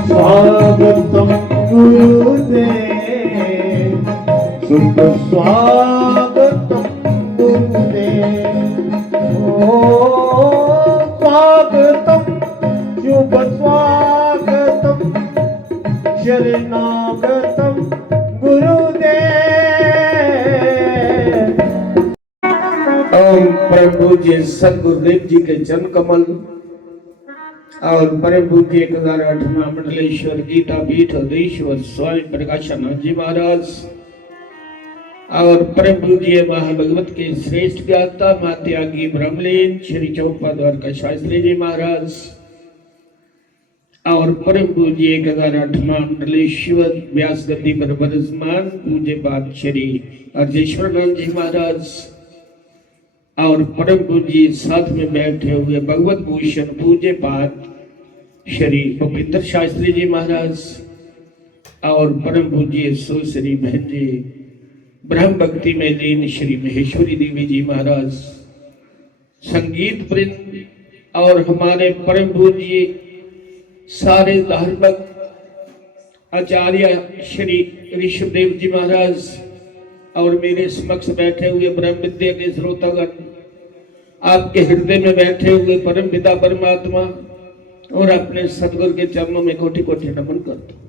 स्वागतम गुरुदेव, शुभ स्वागतम गुरुदेव। ओ स्वागतम शुभ स्वागतम शरणागतम गुरुदेव। ओम प्रभु जी सदगुरुदेव जी के चरण कमल और प्रभु जी 1008वां मंडलेश्वर गीता पीठ अधीश्वर स्वामी प्रकाशानंद जी महाराज और प्रभु जी महाभगवत के श्रेष्ठ ज्ञाता मात्यागी ब्रह्मलीन श्री चौपाद्वार शास्त्री जी महाराज और प्रभु जी 1008वां मंडलेश्वर व्यास गद्दी पर विराजमान पूज्य पाद श्री अर्जेश्वरानंद जी महाराज और प्रभु जी साथ में बैठे हुए भगवत भूषण पूज्य पाद श्री भूपेंद्र शास्त्री जी महाराज और परम पूज्य सुश्री बहन जी ब्रह्म भक्ति में लीन श्री महेश्वरी देवी जी महाराज, संगीत वृंद और हमारे परम पूज्य सारे धार्मिक आचार्य श्री ऋषभदेव जी महाराज और मेरे समक्ष बैठे हुए ब्रह्म विद्या के श्रोतागण, आपके हृदय में बैठे हुए परम पिता परमात्मा और अपने सतगुरु के चरणों में कोटि कोटि नमन करता हूं।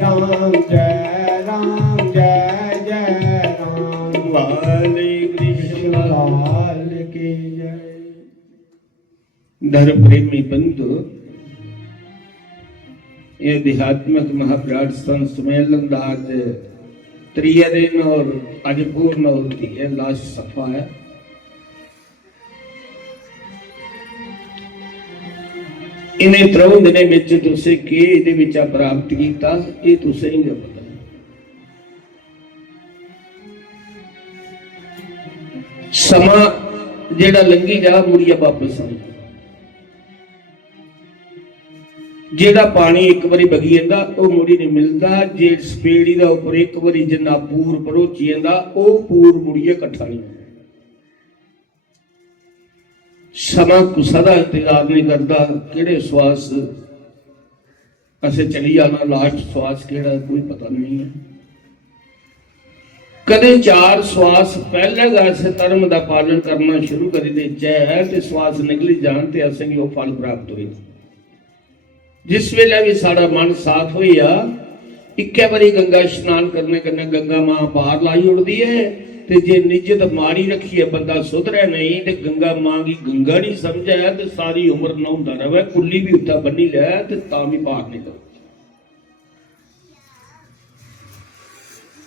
राम जय जय राम, वाले कृष्ण लाल की जय। धर्म प्रेमी बंधु, ये आध्यात्मिक महाप्राण सम्मेलन आज त्रीय दिन और आज पूर्ण होती है, लास्ट सफा है। इन्हें 3 दिनों में तुसे के इहदे विच प्राप्त कीता, ये तुसे ही पता। समा जेड़ा लंघी जा मुड़िया वापस नहीं। जेड़ा पानी एक बारी बगी जाता वो मुड़ी नहीं मिलता, जे स्पेड़ी दा उपर एक बारी जिन्ना पूर भरोची जाता वो पूर मुड़िए कट्ठा नहीं। समा कुसा दा इंतजार नहीं करता, किहड़े श्वास असे चली जाना, लास्ट श्वास किहड़ा कोई पता नहीं है। कदे 4 श्वास पहले ऐसे धर्म का पालन करना शुरू कर दे तो श्वास निकली जान ते असें वो फल प्राप्त होए। जिस वेले भी साड़ा मन साथ होया, इक्के बारी गंगा स्नान करने कन्ने गंगा मां बाहर लाई उड़दी है, ते जे निजत माड़ी रखी है बंदा सुधरे नहीं ते गंगा मां की गंगा नहीं समझे तो सारी उम्र नहाउंदा रहे, कुल्ली भी उत्ता बन्नी लै ते तां भी बाहर नहीं लगदी।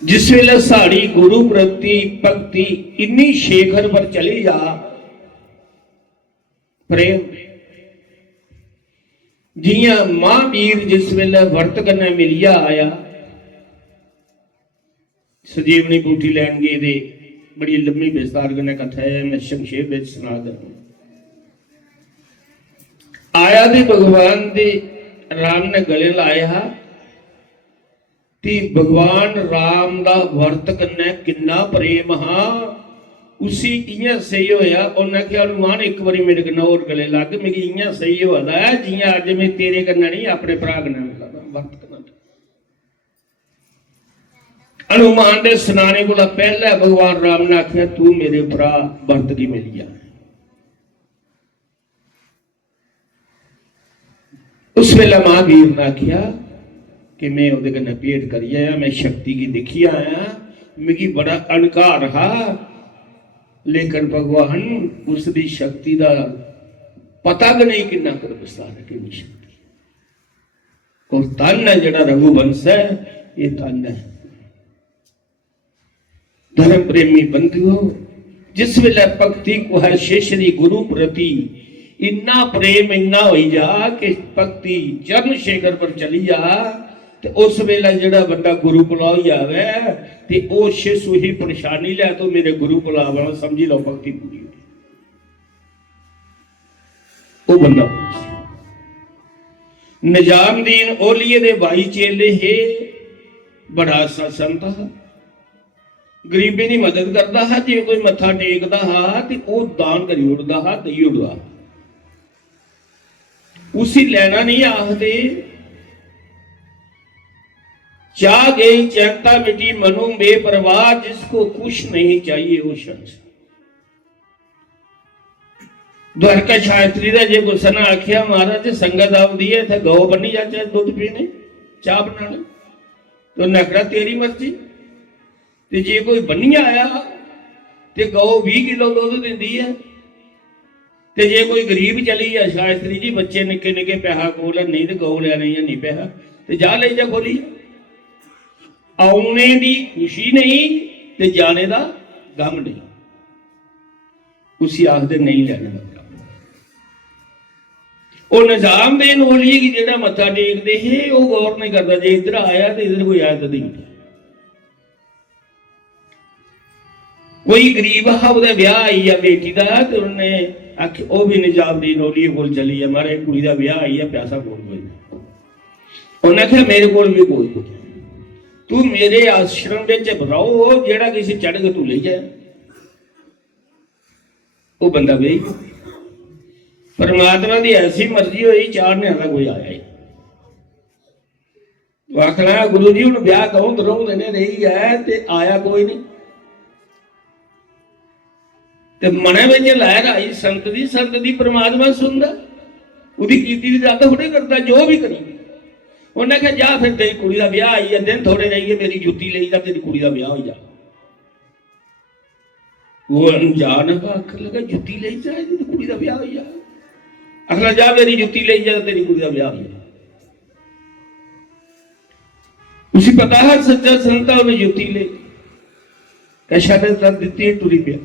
जिस वेले साड़ी गुरु प्रति भक्ति इन्नी शेखर पर चली जा, प्रेम जिया महावीर जिस वेले वर्त करने मिलिया आया, सजीवनी बूटी लैन गए दे बड़ी लंबी विस्तार करने कथा है, मैं संक्षेप में सुना दूं। आया दे भगवान दे राम ने गले लाया कि भगवान राम दा वर्त करने किन्ना प्रेम हा, उसी इयां सही होया। उन्हें क्या हनुमान एक बारी मेरे कन्ने और गले लग, मेरी इयां सही होदा है जियां अज मैं तेरे कन्ने नहीं अपने भरा कन्ने वर्त करना। हनुमान दे सुनाने को पहले भगवान राम ने आख्या तू मेरे भरा वर्त की मिली जा। उस वेले महावीर ने आख्या कि मैं उहदे कन्ने भेंट करी आया, मैं शक्ति की दिखी आया, मिगी बड़ा अणकार रहा, लेकिन भगवान उसकी शक्ति का पता भी नहीं किन्ना कर विस्तार है कि शक्ति। और तन है जड़ा रघुवंश है, ये तन है। धर्म प्रेमी बंधुओं, जिस वेले भक्ति को है श्री गुरु प्रति इन्ना प्रेम इन्ना हो जा कि भक्ति चरण शेखर पर चली जा, तो उस वेला जड़ा बड़ा गुरु बुला जावे ते ओ शिशु ही परेशानी ले तो मेरे गुरु बुलावा समझी लो भक्ति पूरी हो। ओ बंदा निजामुद्दीन औलिये दे भाई चेले है, बड़ा सा संत गरीबी की मदद करता है, जो कोई मत्था टेकता है तो वह दान करी उड़ता है, दई उड़ता उसी लेना नहीं आखते। चाह गई चैनता मिटी मनु बेपरवाह, जिसको कुछ नहीं चाहिए वो शख्स। द्वारका शास्त्री का जो गुस्सा ना आख्या महाराज संगत आवती है थे गौ बनी जाए दुध पीने चाह बनाने, तो नखरा तेरी मर्जी। ते जे कोई बनी आया तो गौ 20 किलो दुध दी है, ते जे कोई गरीब चली है शास्त्री जी बच्चे निके निके पैसा कोल नहीं तो गौ लिया नहीं पैसा तो जा ले जा खोली। आने की खुशी नहीं ते जाने का गम नहीं, उसी आखते नहीं लेने का। वो निजाम देन होली कि जेड़ा मत्था टेकते है वो गौर नहीं करता, जे इधर आया तो इधर कोई आया तो नहीं। कोई गरीब हा वो ब्याह आई है बेटी का, तो उन्हें आखि वह भी निजामुद्दीन औलिये कोल चली है, मारे कुड़ी का ब्याह आई है पैसा कोल कोई। उन्हें आख्या मेरे कोल भी कोई कोई, तू मेरे आश्रम में रहो, जेड़ा किसी चढ़ के तू ले जाए। वो बंदा गई, परमात्मा की ऐसी मर्जी हुई चार न्याला कोई आया ही। तो आखना गुरु जी हूँ ब्याह कहो तो रोह देने रही है ते आया कोई नहीं। ते मने में लहर आई संत दी परमात्मा सुनता, उसकी कीती दी गल थोड़ी करता, जो भी करी। उन्हें कहा जा फिर तेरी कुड़ी का ब्याह आई है, दिन थोड़े रही है, मेरी जुत्ती ले जा, तेरी कुड़ी का ब्याह हो जा। वो अनजान आखन लगा जुत्ती ले जा, कुड़ी का ब्याह हो जा। आखना जा मेरी जुत्ती ले जा, तेरी कुड़ी का ब्याह हो जा। उसी पता है सच्चा संता उन्हें जुत्ती ले कैसा दी टुरी पिया।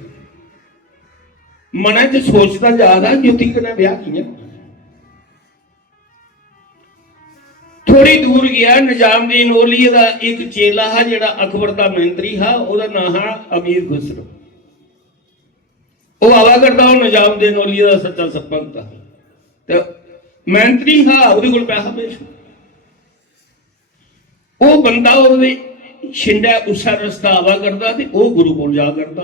मना च सोचता जा रहा जुत्ती कने ब्याह किया। थोड़ी दूर गया निजामुद्दीन औलिये का एक चेला है जेड़ा अकबर का मंत्री है, उसका नाम है अमीर खुसरो। वो आवा करता वो निजामुद्दीन औलिये का सच्चा संत था, तो मंत्री है उसके कोल पैसा पेश। वो बंदा छिंडा उस रस्ता आवा करता तो वो गुरु को जा करता,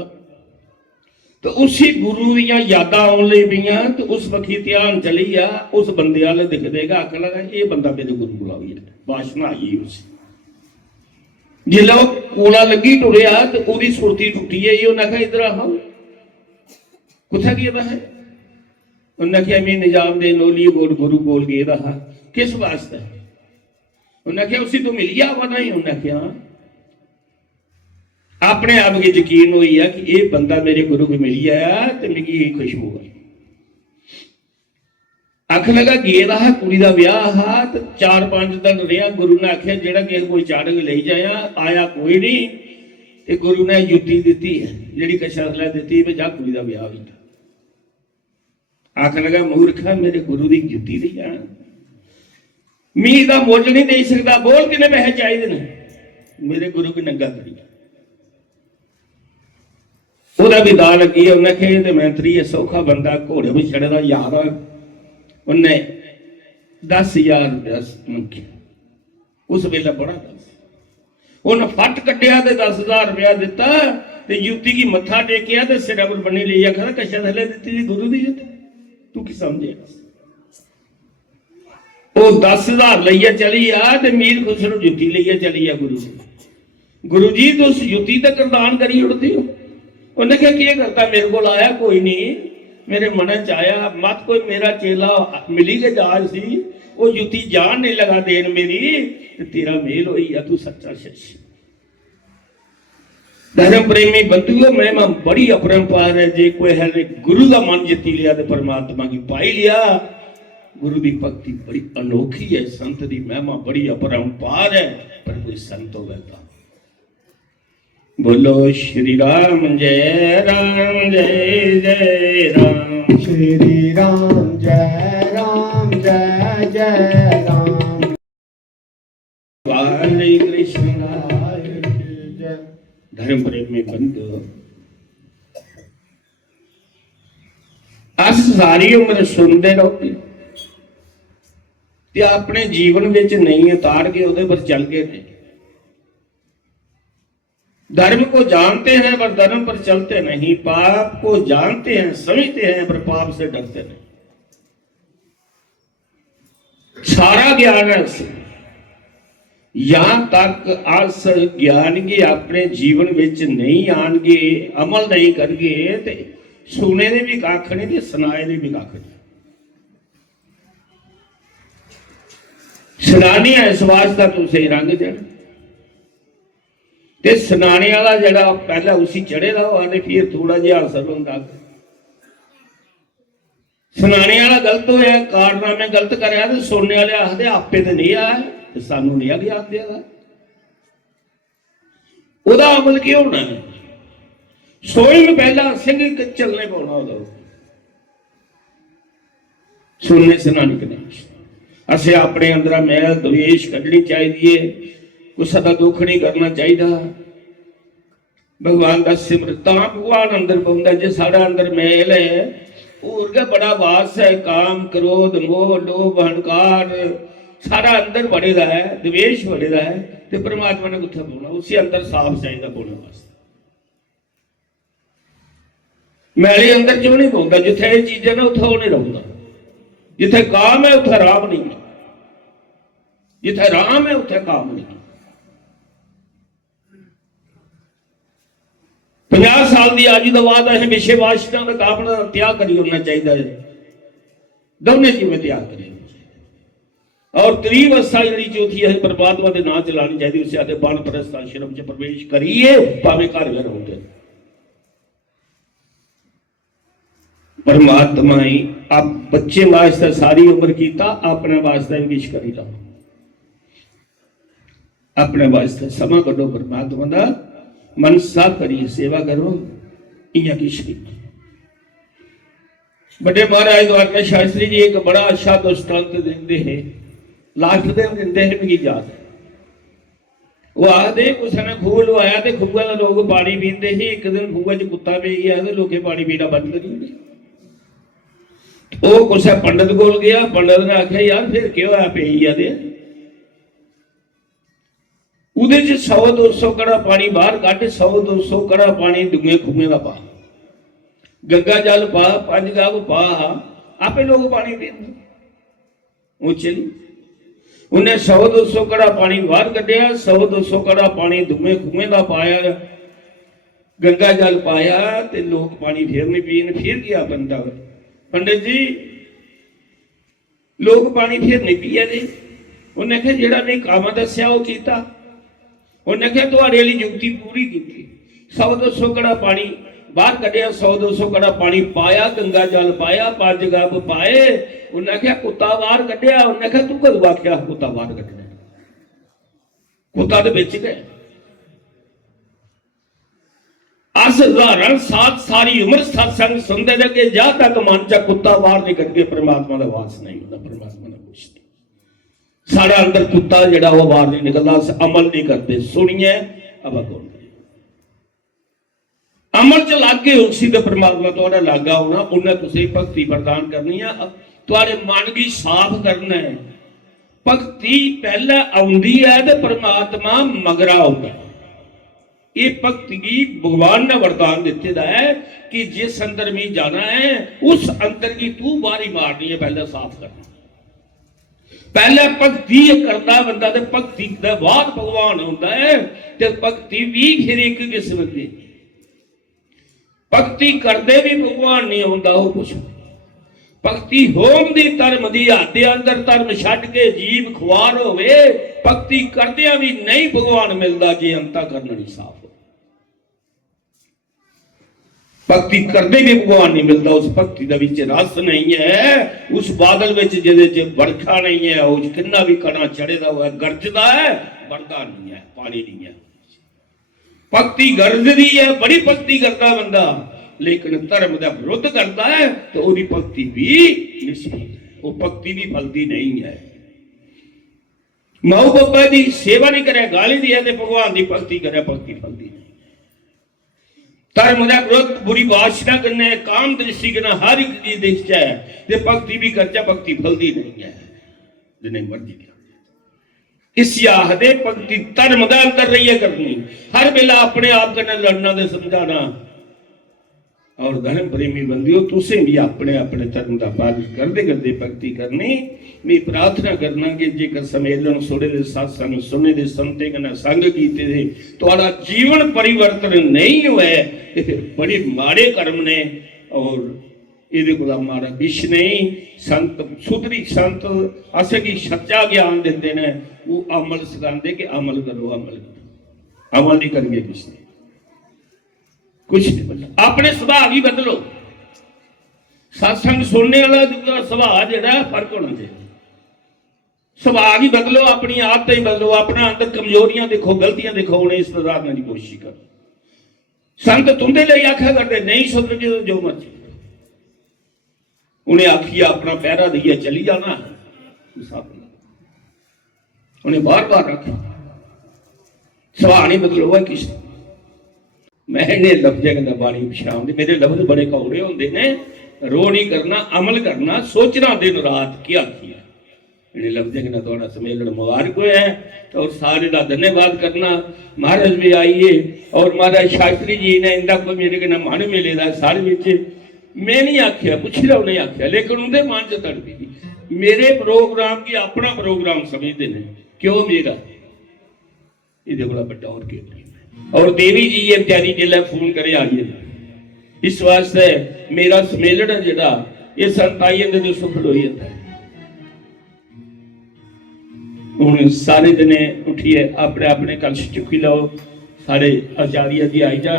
तो उसी गुरु दियां यादां आउण लई पईयां, तो उस बखी ध्यान चली आ, उस बंदे वाले दिख देगा आखन लगा ये बंदा मेरे गुरु कोल आई है, वासना आई उस जिल्लै वो कोला लगी टुरिया तो उसकी सुरती टुटी है। उन्हें आख्या इधर आओ कुत्थे गेदा है। उन्हें आख्या मैं निजामुद्दीन औलिये कोल गुरु कोल गेदा हा, किस वास्ते। उन्हें आख्या उसी तो मिल गया पता ही। उन्हें आख्या अपने आप के यकीन हुई है कि यह बंदा मेरे गुरु को मिल गया तो मिगी यही खुशबू है। आख लगा गेदा है कुड़ी का ब्याह हा, तो 4-5 दिन रहा। गुरु ने आख्या जेड़ा कि कोई चाड़ के ले जाया, आया कोई नहीं। तो गुरु ने जुत्ती दी है जी कशरला दी भी जा कुड़ी का ब्याह भी। आख लगा मूर्खा मेरे गुरु की जुत्ती दी जाना, मीह का मुल नहीं दे सकता, बोल कितने पैसे चाहिए ने, मेरे गुरु की नंगा करी। ਉਹਦਾ भी दाल लगी है। उन्हें कहे तो मंत्री है सौखा बंदा घोड़े भी छड़ेदा यार, उन्हें 10,000 रुपया मंगे। उस वेले बड़ा 10 उन्हें फट कटिया तो 10,000 रुपया दिता, तो युवती की मत्था टेकिया तो सिर पर बनी ली आखर कशा थले दी गुरु की जुत्ती, तू की समझे। वो 10,000 लइया चली आ, तो मीर खुसरो जुत्ती लइया चली आ गुरु जी। गुरु जी तो उस जुत्ती तक दान करी उड़ती हो। उन्हें क्या किया करता, मेरे को आया कोई नहीं, मेरे मन च आया मत कोई मेरा चेला मिली के जाल सी, वो जुत्ती जान नहीं लगा देन मेरी, तेरा मेल होई है, तू सच्चा शिष्य। धर्म प्रेमी बंधुओं महिमा बड़ी अपरंपार है। जे कोई है गुरु का मन जीती लिया तो परमात्मा की पाई लिया। गुरु की भक्ति बड़ी अनोखी है, संत की महिमा बड़ी अपरंपार है। पर कोई संत हो बैठा बोलो श्री राम जय जय राम, श्री राम जय जय राम। हरे कृष्ण जय। धर्म प्रेमी बंधु अस सारी उम्र सुनते रहोगे ते अपने जीवन में नहीं उतार के उहदे पर चल गए थे। धर्म को जानते हैं पर धर्म पर चलते नहीं, पाप को जानते हैं समझते हैं पर पाप से डरते नहीं। सारा ज्ञान है उसमें। यहां तक अस ज्ञान के अपने जीवन विच नहीं आएंगे, अमल नहीं करगे ते सुने ने भी कख नहीं ते सुनाए ने भी कख नहीं। सुनानी है इस वास्ता तुसे रंग जाना ते सुनाने वाला जड़ा पहला उसी चढ़े दा आने फिर थोड़ा जिहा असर होंदा। सुनाने वाला गलत होया, कारनामे गलत करया ते सुनने वाले आखदे आपे ते नहीं आया ते सानू नहीं आ ज्ञान दिया। ओदा अमल की होना है? सोई में पहला सिंह चलने पाना होगा सुनने सुनाने के नाम। असे अपने अंदर मैल द्वेष कढ़नी चाहिए, गुस्सा का दुख नहीं करना चाहिए। भगवान का सिमरत भगवान अंदर पाउंदा। जे साडा अंदर मैल है, और का बड़ा वास है, काम क्रोध मोह लोभ अहंकार सारा अंदर बढ़ेगा है, द्वेष बढ़ेगा है, तो परमात्मा ने कुत्था पाउना? उसी अंदर साफ चाहिए पाने वास्ते। मैले अंदर क्यों नहीं पाउंदा? जिथे ये चीजें ने उत्थे नहीं रहूंगा। जिथे काम है उत्थे राम नहीं, जिथे राम है उत्थे काम नहीं। 50 साल की आयु के बाद अं विषय वासना का अपना त्याग करी होना चाहिए है। दोनों जीवन त्याग करें। और त्री अवस्था जी चौथी है परमात्मा के नाम चलानी चाहिए। उसे आते बाण परस्त आश्रम च प्रवेश करिए भावे घर घर होंगे। परमात्मा ही आप बच्चे वास्ते सारी उम्र कीता, अपने वास्ते भी किश करी जाओ। अपने वास्ते समा करो, परमात्मा का मन साफ करिए, सेवा करो। इया किश नहीं। बड़े महाराज द्वारका शास्त्री जी एक बड़ा अच्छा दृष्टांत देते हैं। लास्ट दिन देंदे हैं भी याद है। वो आखते किसी ने खूह लवाया तो खूह का लोग पानी पीते ही। एक दिन खूह च कुत्ता पी गया तो लोग पानी पीना बंद करी। वो कुछ पंडित कोल गया, पंडित ने आख्या यार फिर क्यों होया पी जाते? उहदे च 100-200 कड़ा पानी बाहर कट, 100-200 कड़ा पानी डूंगे खूहे का पा, गंगा जल पा, 5 गब पा, आपे लोग पानी पीते। वो चली उन्हें 100-200 कड़ा पानी बाहर कढ़िया, 100-200 कड़ा पानी डूंगे खूहे का पाया, गंगा जल पाया, तो लोग पानी फिर नहीं पीन। फिर गया बंदा, पंडित जी लोग पानी फिर नहीं पिया जी। उन्हें कहा जेड़ा नहीं काम दसिया वो कीता। उन्हें कहा तुहाडे वाली जुगती पूरी की। 100-200 कड़ा पानी बाहर कढ़िया, 100-200 कड़ा पानी पाया, गंगा जल पाया, 5 गब पाए। उन्हें कहा कुत्ता बाहर कढ़िया। उन्हें कहा तू कदों आख्या कुत्ता बाहर कढ़ना? कुत्ता तो बेच गए। अस हजारां साल सारी उम्र सत्संग सुनते रहे, जहां तक मन च कुत्ता बाहर नहीं कढ़ के परमात्मा का वास नहीं होता। परमात्मा ने कुछ नहीं। साढ़े अंदर कुत्ता जड़ा वो बाहर नहीं निकलता। अमल नहीं करते। सुनिए अब कौन अमल च लग गए उसी तो परमात्मा थोड़ा लागा होना। उन्हें तुझे भक्ति प्रदान करनी है, थोड़े मन की साफ करना है। भक्ति पहले आउंदी है तो परमात्मा मगरा होता है। ये भक्ति की भगवान ने वरदान दिते है कि जिस अंदर भी जाना है उस अंदर की तू बारी मारनी है, पहले साफ करना। पहले भक्ति करता बंदा तो भक्ति के बाद भगवान होता है। तो भक्ति भी फिर एक किस्म की भक्ति करते भी भगवान नहीं होता। वो कुछ भक्ति होम दी धर्म दी हद अंदर धर्म छड्ड के जीव खुआर होवे। भक्ति करदिया भी नहीं भगवान मिलता जे अंतःकरण नहीं साफ हो। भक्ति करते भी भगवान नहीं मिलता। उस भक्ति का विच रस नहीं है, उस बादल विच जिहदे च बरखा नहीं है, उस किन्ना भी कणा चढ़ेदा हुआ गरजदा है, बरदा नहीं है, पानी नहीं है। भक्ति गरजदी है, बड़ी भक्ति करता बंदा, लेकिन धर्म का विरोध करता है तो उसकी भक्ति भी निष्फल है। वो भक्ति भी फलती नहीं है। माऊ बाबा की सेवा नहीं करे, गाली दी है तो भगवान की भक्ति करे, भक्ति फलती नहीं। धर्म का विरोध बुरी वासना करना, काम दृष्टि करना, हर एक चीज दृष्टि है, भक्ति भी करचा, भक्ति फलती नहीं है। जिन्हें मर्जी इस आखदे भगती धर्म का अंतर रही है करनी, हर वेला अपने आप कन्नै लड़ना दे समझाना। और धर्म प्रेमी बंदियों तुसें भी अपने अपने धर्म का पालन करते करते भगती करनी। मैं प्रार्थना करना कि जेकर सम्मेलन सुने दे सत्संग सुने दे संते कन्नै संग कीते दे तुहाड़ा जीवन परिवर्तन नहीं हुआ ये फिर बड़े माड़े कर्म ने और ये कोला माड़ा विश नहीं। संत सुधरी संत असें की सच्चा ज्ञान देते हैं, वो अमल सिखाते कि अमल करो अमल करो, अमल नहीं करेंगे किसने कुछ नहीं बदला। अपने स्वभाव ही बदलो। सत्संग सुनने वाला स्वभाव जो फर्क होना चाहिए, स्वभाव ही बदलो, अपनी आदत ही बदलो, अपना अंदर कमजोरियां देखो गलतियां देखो, उन्हें सुधारने की कोशिश करो। संत तुंदे लिए आख्या करते नहीं सुधरगे तो जो मर्जी, उन्हें आखिया अपना पैरा दिया चली जाना, उन्हें बार बार आख्या स्वभाव नहीं बदलो हुआ किसी। मैं इन्हें लफ्जे का बाणी पछाण दी, मेरे लफ्ज बड़े कौड़े होंगे ने, रो नहीं करना अमल करना, सोचना दिन रात क्या किया। इन्हें लफ्जे के ना थोड़ा सम्मेलन मुबारक हुए है और सारे का धन्यवाद करना। महाराज भी आइए और महाराज शास्त्री जी ने इंदा कोई मेरे के ना मन मिले दा सारे विच मैं नहीं आख्या, पुछ लो नहीं आख्या, लेकिन उनके मन च तड़पी मेरे प्रोग्राम की अपना प्रोग्राम समझते हैं। क्यों मेरा ये बड़ा बड़ा और क्यों। और देवी जी ये बेचारी जिला फोन करे आइए, इस वास्ते मेरा सम्मेलन है जोड़ा ये संत आई जाते तो सुख हो जाता है। हूँ सारे जने उठिए अपने अपने कलश चुकी लो, सारे आचार्य जी आई जा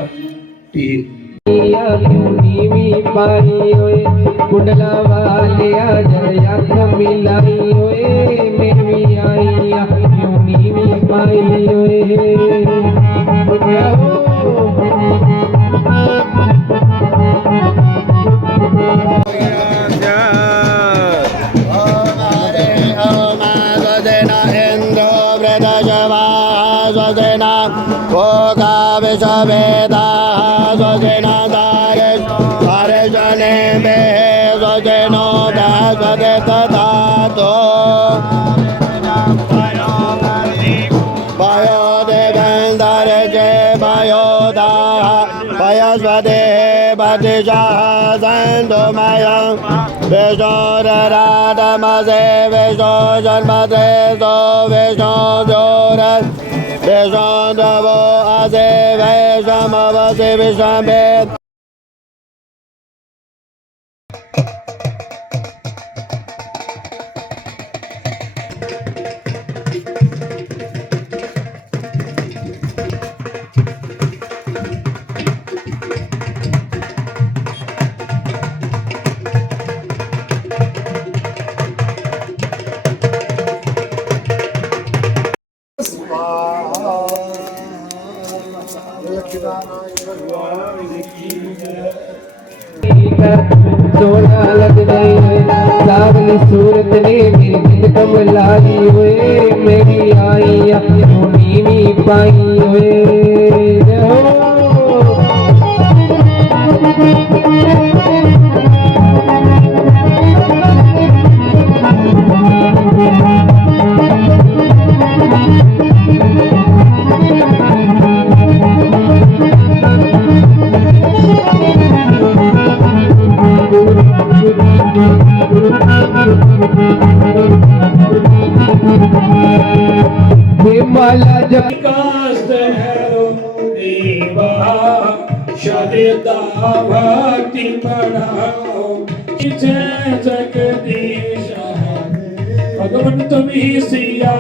कुंडला वाले आख मिलाई होए मेरी आई नीवी पाई होए। वेदा स्वजना दारे हरे जने मे स्वजनो दासदे तदातो भयो देवेंद्र जे भयो दा भयस्वदे बदिशा संतो मयं विष्णु राधमसे विष्णु जन्मदे सो विष्णु जोर विष्णुदेवो आसे वैष्णवसे विष्णुवेद। सोना लग गई सावली सूरत ने मेरी दिल को मिलाई हुए मेरी आई नीवी पाई हुए। माला जब कास्त है देवा शरदा भक्ति बढ़ाओ जय जगदीश भगवान तुम ही सिया